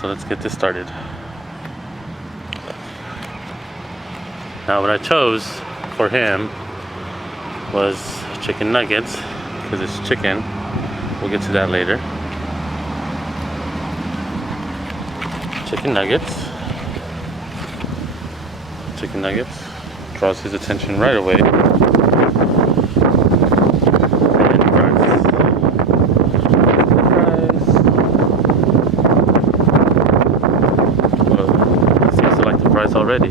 So let's get this started. Now what I chose for him was chicken nuggets, because it's chicken. We'll get to that later. Chicken nuggets. Chicken nuggets. Draws his attention right away. And fries. Well, he seems to like the fries already.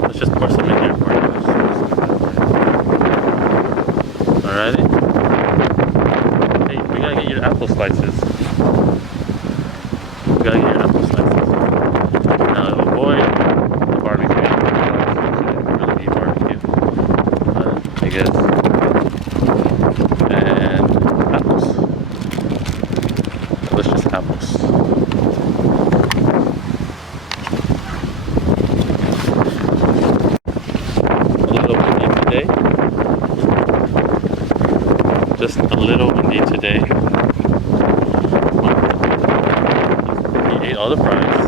Let's just pour some in here for you. Alrighty. Hey, we gotta get your apple slices. You gotta get your apple slices. Now avoid the barbecue. It shouldn't really be barbecue, but I guess. And apples. Delicious apples. A little windy today. Just a little windy today. All the fries.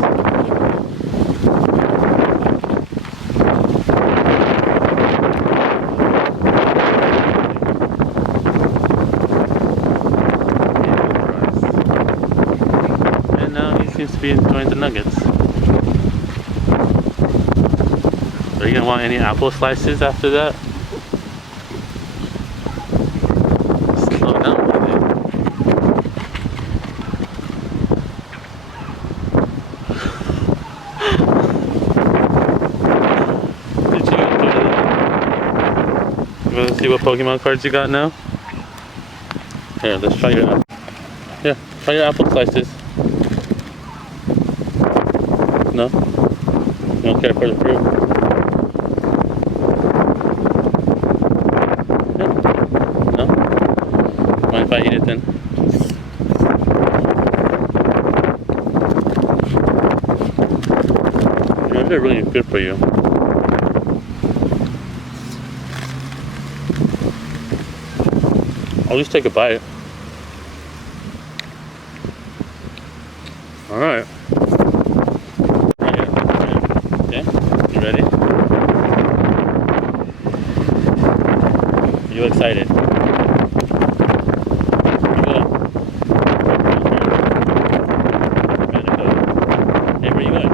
And now he seems to be enjoying the nuggets. Are you gonna want any apple slices after that? Slow down with it. Let's see what Pokemon cards you got now. Here, let's try your apple. Yeah, try your apple slices. No? You don't care for the fruit? Yeah. No? Mind if I eat it then? You know, they're really good for you. I'll just take a bite. Alright. Okay, you ready? Are you excited? Hey, where you going?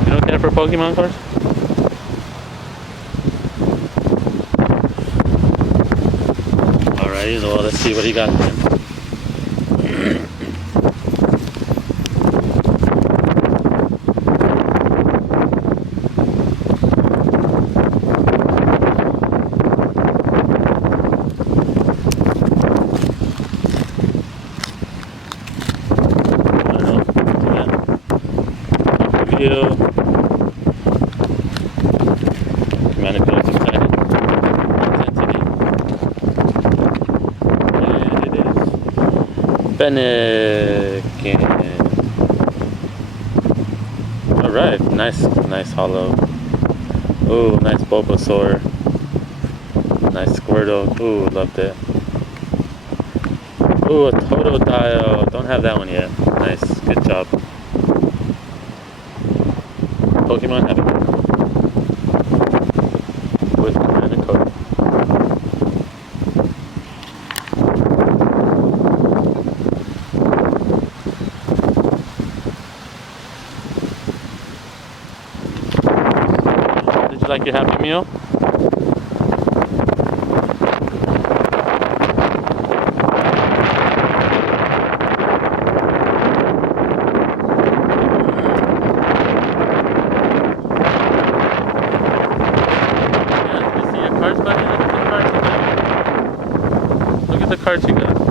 You don't care for Pokemon cards? Well, let's see what he got then. Fennekin. Alright, nice hollow. Ooh, nice Bulbasaur. Nice Squirtle. Ooh, loved it. Ooh, a Totodile. Don't have that one yet. Nice, good job. Pokemon Happy Meal. With Commander CODY. Did you like your Happy Meal? Look at the cards you got.